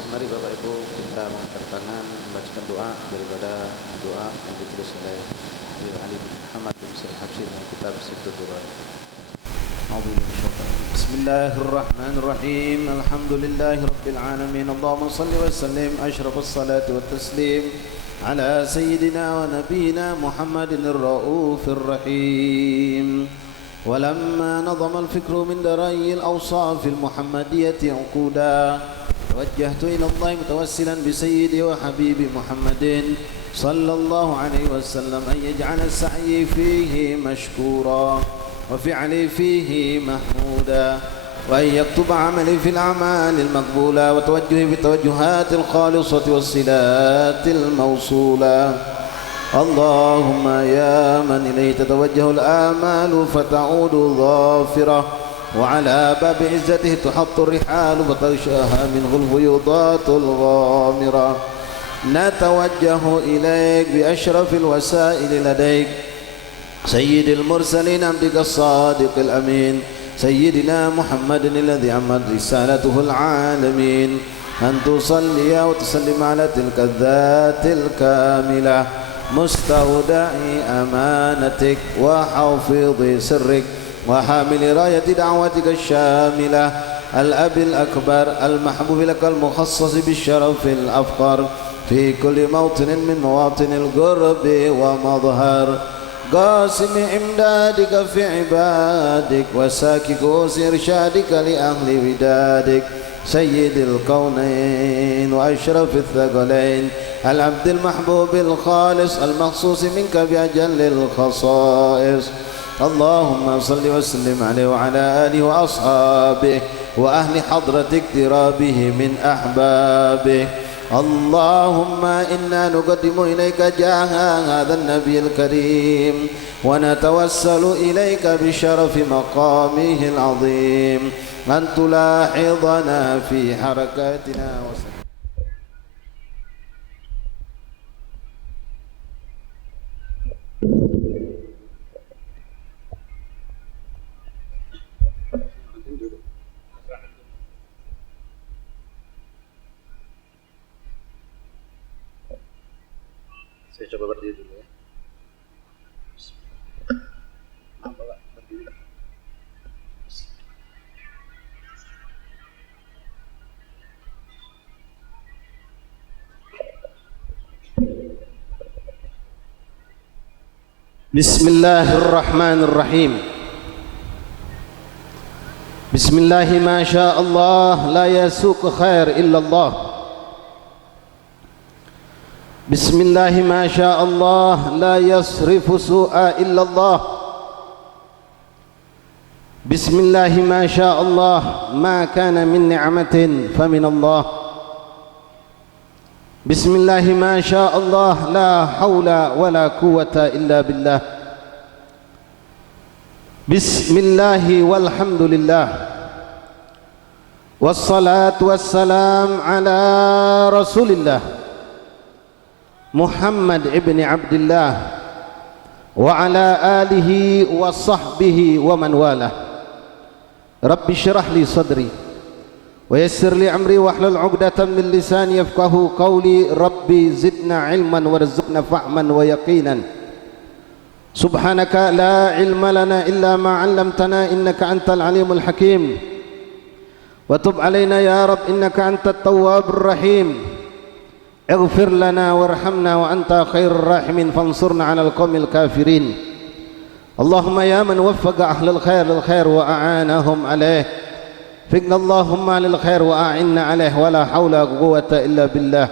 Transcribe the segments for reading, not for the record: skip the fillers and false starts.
Bismillah, mari Bapak Ibu kita mengangkat tangan membacakan doa daripada doa yang ditulis oleh Ali bin Muhammad bin Habsyi dalam kitab Sittah Durar. Bismillahirrahmanirrahim. Alhamdulillahi rabbil alamin. Allahumma shalli wa sallim asyrafus salati wat taslim ala sayyidina wa nabiyyina Muhammadin ar-raufir rahim. ولما نظم الفكر من درائي الأوصاف المحمدية عقودا توجهت إلى الله متوسلا بسيدي وحبيبي محمد صلى الله عليه وسلم أن يجعل السعي فيه مشكورا وفعلي فيه محمودا وأن يكتب عملي في الأعمال المقبولة وتوجهي بالتوجهات الخالصة والصلات الموصولة. اللهم يا من إليه تتوجه الآمال فتعود ظافرة وعلى باب عزته تحط الرحال فتغشاها منه الفيوضات الغامرة. نتوجه إليك بأشرف الوسائل لديك سيد المرسلين عبدك الصادق الأمين سيدنا محمد الذي عمت رسالته العالمين أن تصلي وتسلم على تلك الذات الكاملة مستودع أمانتك وحافظ سرك وحامل راية دعوتك الشاملة الأب الأكبر المحبوب لك المخصص بالشرف الأفخر في كل موطن من مواطن القرب ومظهر قاسم إمدادك في عبادك وساكك إرشادك لأهل ودادك سيد الكونين وأشرف الثقلين العبد المحبوب الخالص المخصوص منك بأجل الخصائص. اللهم صل وسلم عليه وعلى آله وأصحابه وأهل حضرة اقترابه من أحبابه. اللهم إنا نقدم إليك جاه هذا النبي الكريم ونتوسل إليك بشرف مقامه العظيم أن تلاحظنا في حركاتنا Saya coba berdiri dulu ya. Bismillahirrahmanirrahim. Bismillahi ma sya Allah la yasuq khair illallah. Bismillahi ma sya Allah la yasrifu su'a illallah. Bismillahi ma sya Allah ma kana min ni'matin famin Allah. Bismillahi ma sya Allah la hawla wa la quwwata illa billah. Bismillahi walhamdulillah. Wassalatu wassalam ala rasulillah Muhammad ibn Abdullah wa ala alihi wa sahbihi wa man walah. Rabbi syrah li sadri wa yassir li amri wa hlul 'uqdatam min lisani yafqahu qawli. Rabbi zidna ilman warzuqna fahman wa yaqinan. Subhanaka la ilma lana illa ma 'allamtana innaka antal alimul hakim. Wa tub alaina ya Rabb innaka antat tawwabur rahim. اغفر لنا وارحمنا وأنت خير الراحمين فانصرنا على القوم الكافرين. اللهم يا من وفق أهل الخير للخير وأعانهم عليه فقنا اللهم للخير وأعنا عليه ولا حول ولا قوة إلا بالله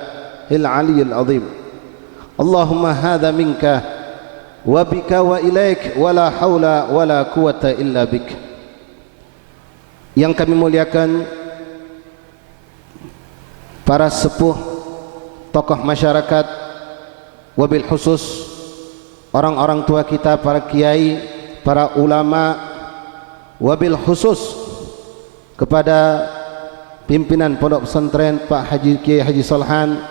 العلي العظيم. اللهم هذا منك وبك وإليك ولا حول ولا قوة إلا بك. Yang kami muliakan para sepuh, tokoh masyarakat, wabil khusus orang-orang tua kita, para kiai, para ulama, wabil khusus kepada pimpinan pondok pesantren Pak Haji Kiai Haji Solhan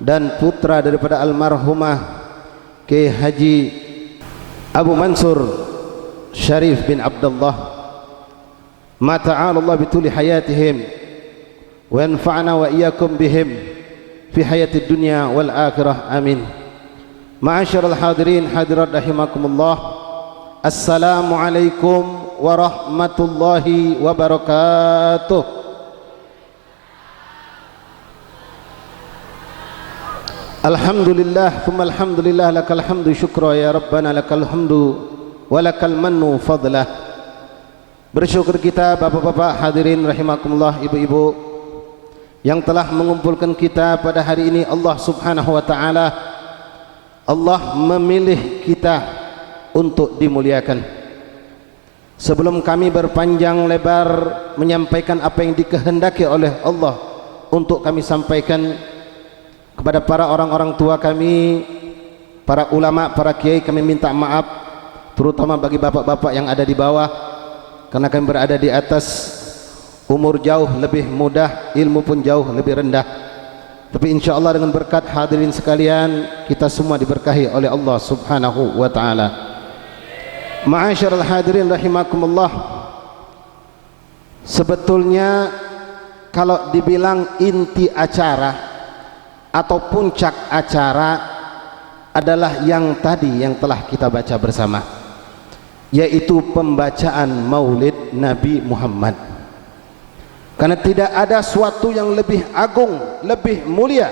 dan putra daripada almarhumah Kiai Haji Abu Mansur Syarif bin Abdullah. Ma ta'ala Allah bituli hayatihim وينفعنا وإياكم بهم في حياة الدنيا والآخرة آمين. معاشر الحاضرين حاضرات رحمكم الله، السلام عليكم ورحمة الله وبركاته. Alhamdulillah, thumma alhamdulillah, lakal hamdu syukra ya Rabbana, lakal hamdu walakal mannu fadlah. Bersyukur kita bapak-bapak hadirin rahimakumullah, ibu-ibu yang telah mengumpulkan kita pada hari ini. Allah subhanahu wa ta'ala, Allah memilih kita untuk dimuliakan. Sebelum kami berpanjang lebar menyampaikan apa yang dikehendaki oleh Allah untuk kami sampaikan kepada para orang-orang tua kami, para ulama, para kiai, kami minta maaf terutama bagi bapak-bapak yang ada di bawah, karena kami berada di atas, umur jauh lebih mudah, ilmu pun jauh lebih rendah. Tapi insya Allah dengan berkat hadirin sekalian, kita semua diberkahi oleh Allah subhanahu wa ta'ala. Ma'asyiral hadirin rahimakumullah, sebetulnya kalau dibilang inti acara atau puncak acara adalah yang tadi yang telah kita baca bersama, yaitu pembacaan maulid Nabi Muhammad. Karena tidak ada suatu yang lebih agung, lebih mulia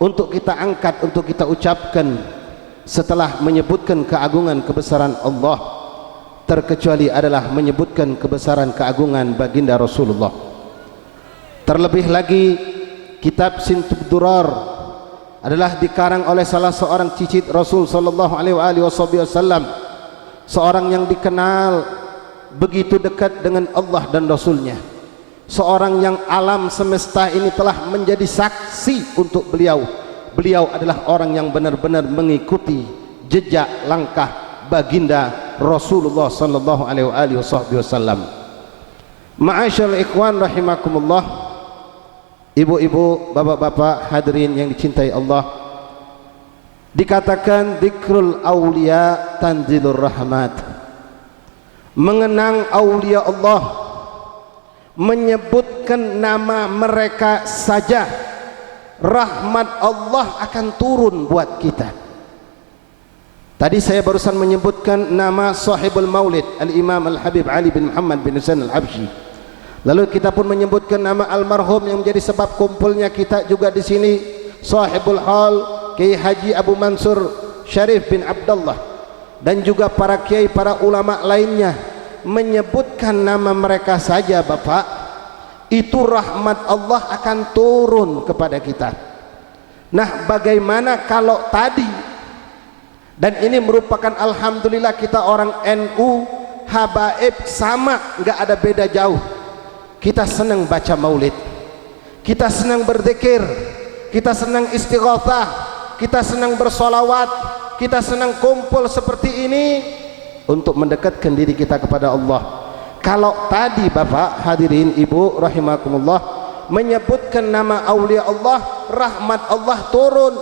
untuk kita angkat, untuk kita ucapkan setelah menyebutkan keagungan kebesaran Allah, terkecuali adalah menyebutkan kebesaran keagungan baginda Rasulullah. Terlebih lagi kitab Sintub Durar adalah dikarang oleh salah seorang cicit Rasul sallallahu alaihi wasallam, seorang yang dikenal begitu dekat dengan Allah dan Rasulnya, seorang yang alam semesta ini telah menjadi saksi untuk beliau. Beliau adalah orang yang benar-benar mengikuti jejak langkah baginda Rasulullah sallallahu alaihi wasallam. Ma'asyiral ikhwan rahimakumullah, ibu-ibu, bapak-bapak hadirin yang dicintai Allah, dikatakan dzikrul aulia tanzilur rahmat. Mengenang aulia Allah, menyebutkan nama mereka saja, rahmat Allah akan turun buat kita. Tadi saya barusan menyebutkan nama sahibul maulid Al-Imam Al-Habib Ali bin Muhammad bin Husain Al-Habsyi. Lalu kita pun menyebutkan nama almarhum yang menjadi sebab kumpulnya kita juga di sini, sahibul hal Kiai Haji Abu Mansur Syarif bin Abdullah, dan juga para kiai, para ulama lainnya. Menyebutkan nama mereka saja Bapak, itu rahmat Allah akan turun kepada kita. Nah, bagaimana kalau tadi, dan ini merupakan alhamdulillah kita orang NU habaib sama, nggak ada beda jauh. Kita senang baca maulid, kita senang berzikir, kita senang istighatsah, kita senang bersolawat, kita senang kumpul seperti ini untuk mendekatkan diri kita kepada Allah. Kalau tadi Bapak hadirin Ibu rahimakumullah menyebutkan nama aulia Allah, rahmat Allah turun.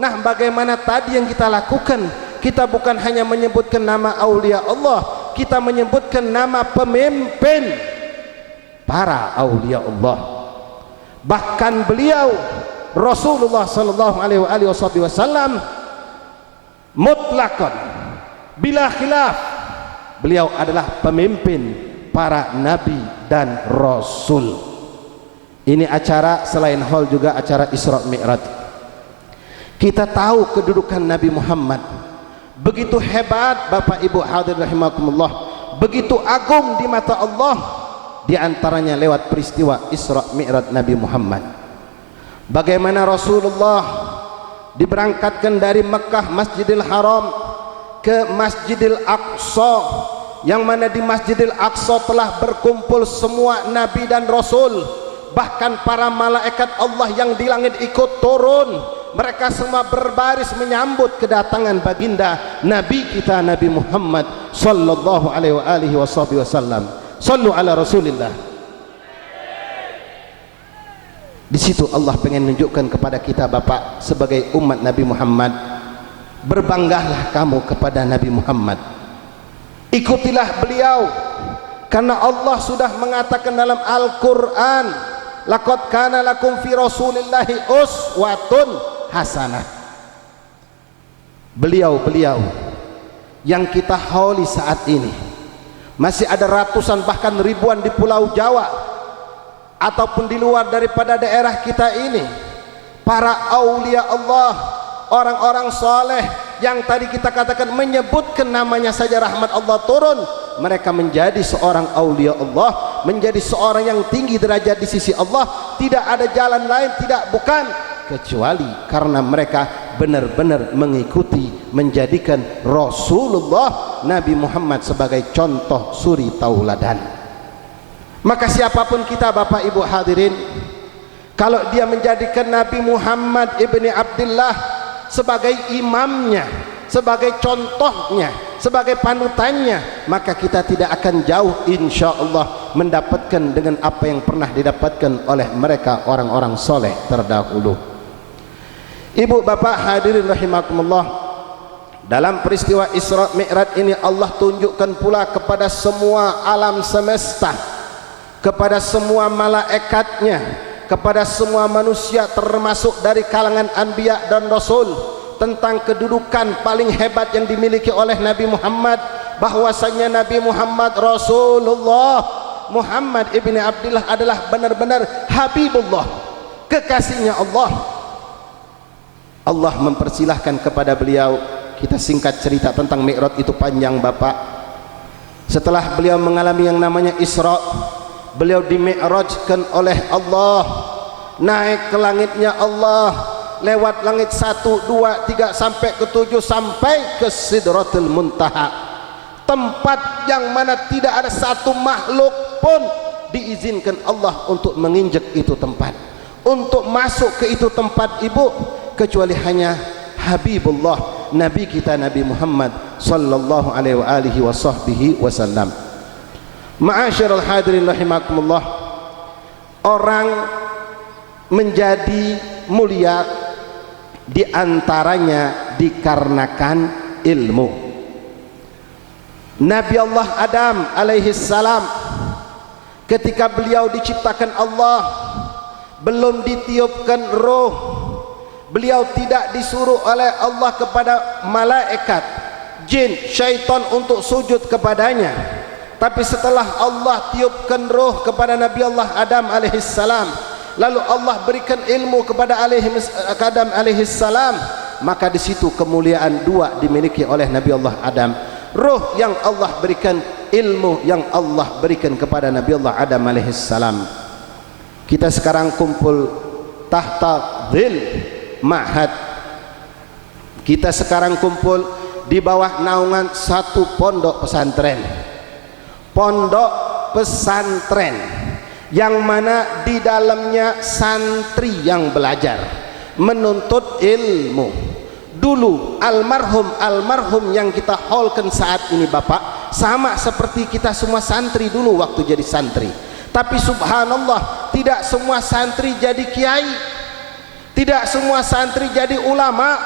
Nah, bagaimana tadi yang kita lakukan? Kita bukan hanya menyebutkan nama aulia Allah, kita menyebutkan nama pemimpin para aulia Allah. Bahkan beliau Rasulullah sallallahu alaihi wasallam mutlaqan bila khilaf, beliau adalah pemimpin para nabi dan rasul. Ini acara selain hall juga acara Isra Mi'raj. Kita tahu kedudukan Nabi Muhammad begitu hebat Bapak Ibu hadirin rahimakumullah, begitu agung di mata Allah. Di antaranya lewat peristiwa Isra Mi'raj Nabi Muhammad. Bagaimana Rasulullah diberangkatkan dari Mekah Masjidil Haram ke Masjidil Aqsa, yang mana di Masjidil Aqsa telah berkumpul semua nabi dan rasul, bahkan para malaikat Allah yang di langit ikut turun. Mereka semua berbaris menyambut kedatangan baginda Nabi kita Nabi Muhammad sallallahu alaihi wasallam. Sallu ala Rasulillah. Di situ Allah pengen menunjukkan kepada kita Bapak sebagai umat Nabi Muhammad, berbanggahlah kamu kepada Nabi Muhammad, ikutilah beliau, karena Allah sudah mengatakan dalam Al-Quran, laqad kana lakum fi rasulillahi uswatun hasanah. Beliau-beliau yang kita hauli saat ini, masih ada ratusan bahkan ribuan di Pulau Jawa ataupun di luar daripada daerah kita ini, para aulia Allah, orang-orang soleh yang tadi kita katakan menyebutkan namanya saja rahmat Allah turun, mereka menjadi seorang aulia Allah, menjadi seorang yang tinggi derajat di sisi Allah. Tidak ada jalan lain, tidak bukan kecuali karena mereka benar-benar mengikuti, menjadikan Rasulullah Nabi Muhammad sebagai contoh suri tauladan. Maka siapapun kita Bapak Ibu hadirin, kalau dia menjadikan Nabi Muhammad ibni Abdullah sebagai imamnya, sebagai contohnya, sebagai panutannya, maka kita tidak akan jauh insya Allah mendapatkan dengan apa yang pernah didapatkan oleh mereka orang-orang soleh terdahulu. Ibu bapak hadirin rahimakumullah, dalam peristiwa Isra Mi'raj ini Allah tunjukkan pula kepada semua alam semesta, kepada semua malaikatnya, kepada semua manusia termasuk dari kalangan anbiya dan rasul, tentang kedudukan paling hebat yang dimiliki oleh Nabi Muhammad, bahwasanya Nabi Muhammad Rasulullah Muhammad ibni Abdullah adalah benar-benar Habibullah, kekasihnya Allah. Allah mempersilahkan kepada beliau, kita singkat cerita tentang Mi'raj itu panjang Bapak. Setelah beliau mengalami yang namanya Isra, beliau di-mi'rajkan oleh Allah, naik ke langitnya Allah, lewat langit 1, 2, 3 sampai ke 7 sampai ke Sidratul Muntaha, tempat yang mana tidak ada satu makhluk pun diizinkan Allah untuk menginjak itu tempat, untuk masuk ke itu tempat ibu, kecuali hanya Habibullah Nabi kita Nabi Muhammad sallallahu alaihi wasallam. Ma'asyiral hadirin rahimakumullah, orang menjadi mulia di antaranya dikarenakan ilmu. Nabi Allah Adam alaihi salam, ketika beliau diciptakan Allah, belum ditiupkan roh, beliau tidak disuruh oleh Allah kepada malaikat, jin, syaitan untuk sujud kepadanya. Tapi setelah Allah tiupkan roh kepada Nabi Allah Adam alaihi salam, lalu Allah berikan ilmu kepada Adam alaihi salam, maka di situ kemuliaan dua dimiliki oleh Nabi Allah Adam. Roh yang Allah berikan, ilmu yang Allah berikan kepada Nabi Allah Adam alaihi salam. Kita sekarang kumpul tahta dhil ma'had, kita sekarang kumpul di bawah naungan satu pondok pesantren, pondok pesantren yang mana di dalamnya santri yang belajar menuntut ilmu. Dulu almarhum yang kita haulkan saat ini Bapak, sama seperti kita semua santri dulu waktu jadi santri. Tapi subhanallah, tidak semua santri jadi kiai, tidak semua santri jadi ulama,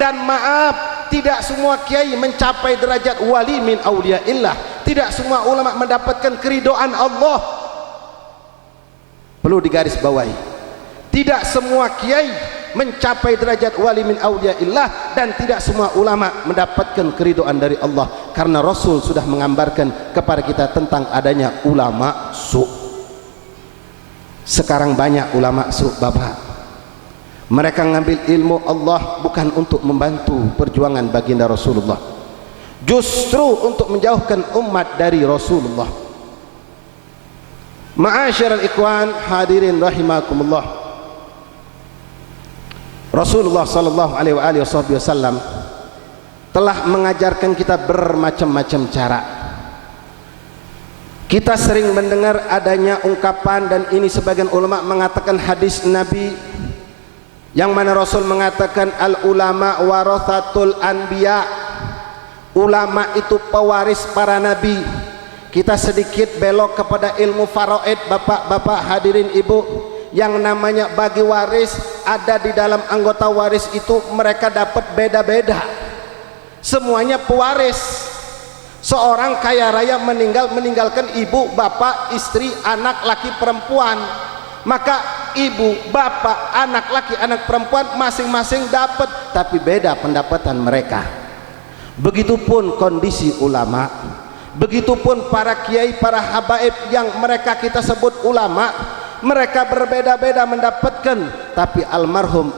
dan maaf, tidak semua kiai mencapai derajat wali min auliyaillah, tidak semua ulama mendapatkan keridhaan Allah. Perlu digarisbawahi, tidak semua kiai mencapai derajat wali min auliyaillah, dan tidak semua ulama mendapatkan keridhaan dari Allah, karena Rasul sudah menggambarkan kepada kita tentang adanya ulama su. Sekarang banyak ulama su Bapak, mereka ngambil ilmu Allah bukan untuk membantu perjuangan baginda Rasulullah, justru untuk menjauhkan umat dari Rasulullah. Ma'asyiral ikhwan hadirin rahimakumullah, Rasulullah sallallahu alaihi wasallam telah mengajarkan kita bermacam-macam cara. Kita sering mendengar adanya ungkapan, dan ini sebagian ulama mengatakan hadis Nabi yang mana Rasul mengatakan al ulama warathatul anbiya, ulama itu pewaris para nabi. Kita sedikit belok kepada ilmu faraid bapak-bapak hadirin ibu, yang namanya bagi waris, ada di dalam anggota waris itu mereka dapat beda-beda, semuanya pewaris. Seorang kaya raya meninggalkan ibu, bapak, istri, anak laki perempuan, maka ibu, bapak, anak laki, anak perempuan masing-masing dapat, tapi beda pendapatan mereka. Begitupun kondisi ulama, begitupun para kiai, para habaib yang mereka kita sebut ulama, mereka berbeda-beda mendapatkan, tapi almarhum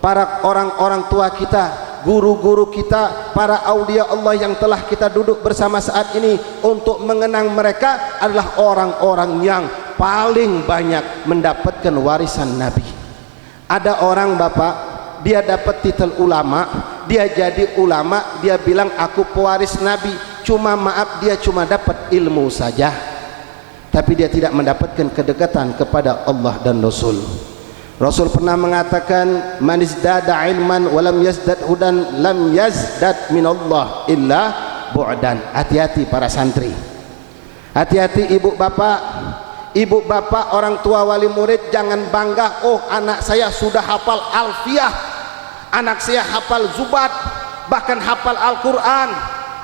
para orang-orang tua kita, guru-guru kita, para aulia Allah yang telah kita duduk bersama saat ini untuk mengenang mereka adalah orang-orang yang paling banyak mendapatkan warisan Nabi. Ada orang bapak, dia dapat titel ulama, dia jadi ulama, dia bilang aku pewaris Nabi, cuma maaf dia cuma dapat ilmu saja, tapi dia tidak mendapatkan kedekatan kepada Allah dan Rasul. Rasul pernah mengatakan, man izdada ilman walam yazdad hudan lam yazdad minallah illa bu'dan. Hati-hati para santri, hati-hati ibu bapak, orang tua wali murid, jangan bangga, oh anak saya sudah hafal alfiyah, anak saya hafal zubat, bahkan hafal Al-Quran.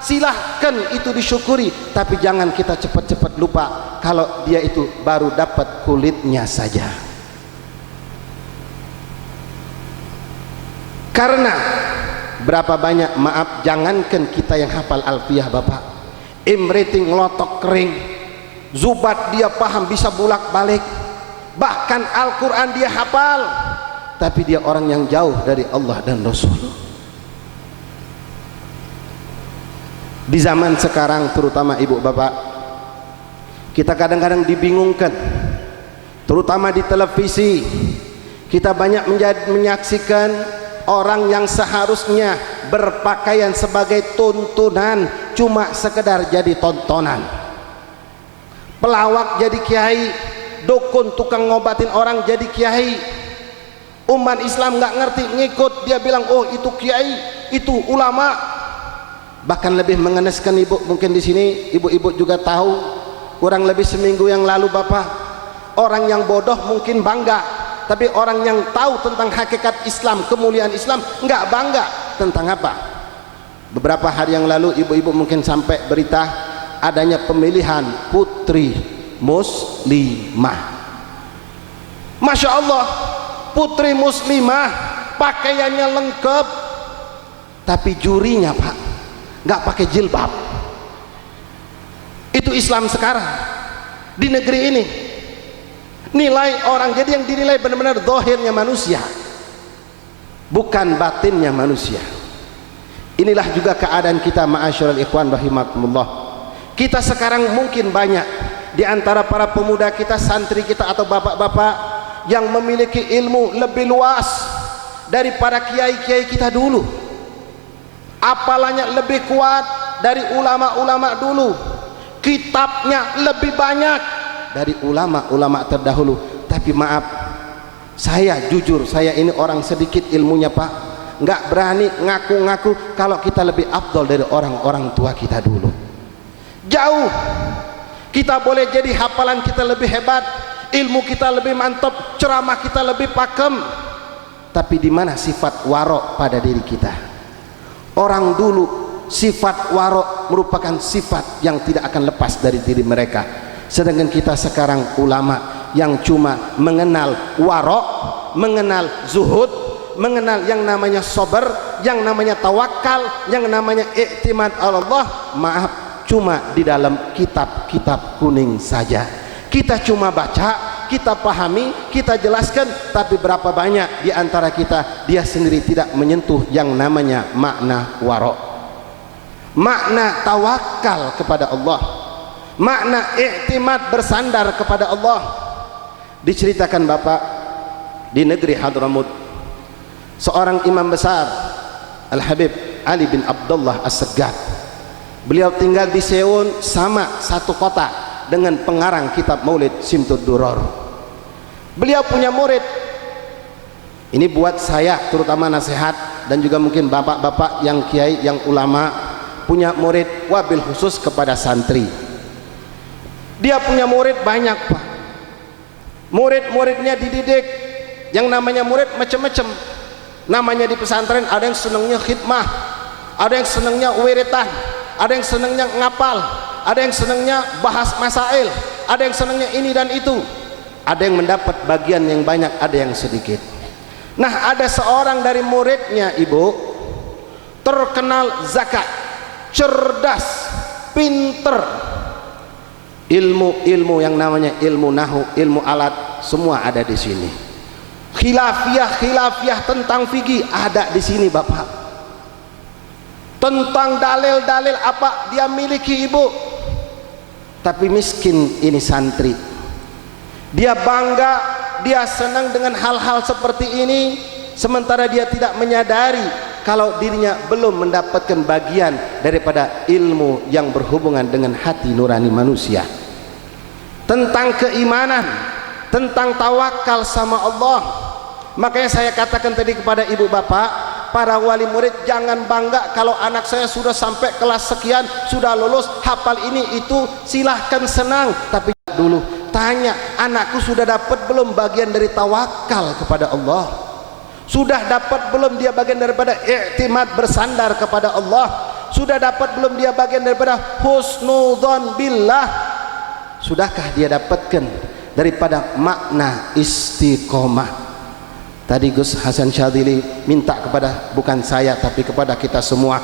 Silahkan itu disyukuri, tapi jangan kita cepat-cepat lupa kalau dia itu baru dapat kulitnya saja. Karena berapa banyak, maaf, jangankan kita yang hafal alfiyah bapak, imriting ngelotok kering, zubat dia paham bisa bolak-balik, bahkan Al-Quran dia hafal, tapi dia orang yang jauh dari Allah dan Rasul. Di zaman sekarang terutama ibu bapak, kita kadang-kadang dibingungkan, terutama di televisi kita banyak menyaksikan orang yang seharusnya berpakaian sebagai tuntunan cuma sekedar jadi tontonan. Pelawak jadi kiai, dukun tukang ngobatin orang jadi kiai. Umat Islam nggak ngerti, ngikut, dia bilang oh itu kiai, itu ulama. Bahkan lebih mengeneskan ibu, mungkin di sini ibu-ibu juga tahu, kurang lebih seminggu yang lalu bapak, orang yang bodoh mungkin bangga, tapi orang yang tahu tentang hakikat Islam, kemuliaan Islam, nggak bangga. Tentang apa? Beberapa hari yang lalu ibu-ibu mungkin sampai berita adanya pemilihan putri muslimah. Masya Allah, putri muslimah pakaiannya lengkap, tapi jurinya pak nggak pakai jilbab. Itu Islam sekarang di negeri ini. Nilai orang, jadi yang dinilai benar-benar zahirnya manusia, bukan batinnya manusia. Inilah juga keadaan kita ma'asyiral ikhwan rahimakumullah. Kita sekarang mungkin banyak di antara para pemuda kita, santri kita atau bapak-bapak yang memiliki ilmu lebih luas daripada kiai-kiai kita dulu. Apalanya lebih kuat dari ulama-ulama dulu, kitabnya lebih banyak dari ulama-ulama terdahulu. Tapi maaf, saya jujur, saya ini orang sedikit ilmunya pak, nggak berani ngaku-ngaku kalau kita lebih afdol dari orang-orang tua kita dulu. Jauh. Kita boleh jadi hafalan kita lebih hebat, ilmu kita lebih mantap, ceramah kita lebih pakem, tapi di mana sifat warok pada diri kita? Orang dulu sifat warok merupakan sifat yang tidak akan lepas dari diri mereka, sedangkan kita sekarang ulama yang cuma mengenal warok, mengenal zuhud, mengenal yang namanya sabar, yang namanya tawakal, yang namanya iktimad Allah. Maaf, cuma di dalam kitab-kitab kuning saja. Kita cuma baca, kita pahami, kita jelaskan, tapi berapa banyak di antara kita dia sendiri tidak menyentuh yang namanya makna warok, makna tawakal kepada Allah, makna iktimad bersandar kepada Allah. Diceritakan bapak, di negeri Hadramut seorang imam besar Al-Habib Ali bin Abdullah As-Segaf, beliau tinggal di Seun, sama satu kota dengan pengarang kitab Maulid Simtud Duror. Beliau punya murid, ini buat saya terutama nasihat, dan juga mungkin bapak-bapak yang kiai, yang ulama, punya murid wabil khusus kepada santri. Dia punya murid banyak pak, murid-muridnya dididik, yang namanya murid macam-macam. Namanya di pesantren ada yang senangnya khidmah, ada yang senangnya wiritan, ada yang senangnya ngapal, ada yang senangnya bahas masail, ada yang senangnya ini dan itu. Ada yang mendapat bagian yang banyak, ada yang sedikit. Nah, ada seorang dari muridnya ibu, terkenal zakat, cerdas, pinter, ilmu yang namanya ilmu nahu, ilmu alat, semua ada di sini. Khilafiyah tentang fikih ada di sini Bapak. Tentang dalil-dalil apa dia miliki ibu. Tapi miskin ini santri. Dia bangga, dia senang dengan hal-hal seperti ini, sementara dia tidak menyadari kalau dirinya belum mendapatkan bagian daripada ilmu yang berhubungan dengan hati nurani manusia, tentang keimanan, tentang tawakal sama Allah. Makanya saya katakan tadi kepada ibu bapak, para wali murid, jangan bangga kalau anak saya sudah sampai kelas sekian, sudah lulus, hafal ini itu, silahkan senang. Tapi dulu tanya, anakku sudah dapat belum bagian dari tawakal kepada Allah? Sudah dapat belum dia bagian daripada i'timad, bersandar kepada Allah? Sudah dapat belum dia bagian daripada husnudzon billah? Sudahkah dia dapatkan daripada makna istiqomah? Tadi Gus Hasan Syadzili minta kepada, bukan saya tapi kepada kita semua,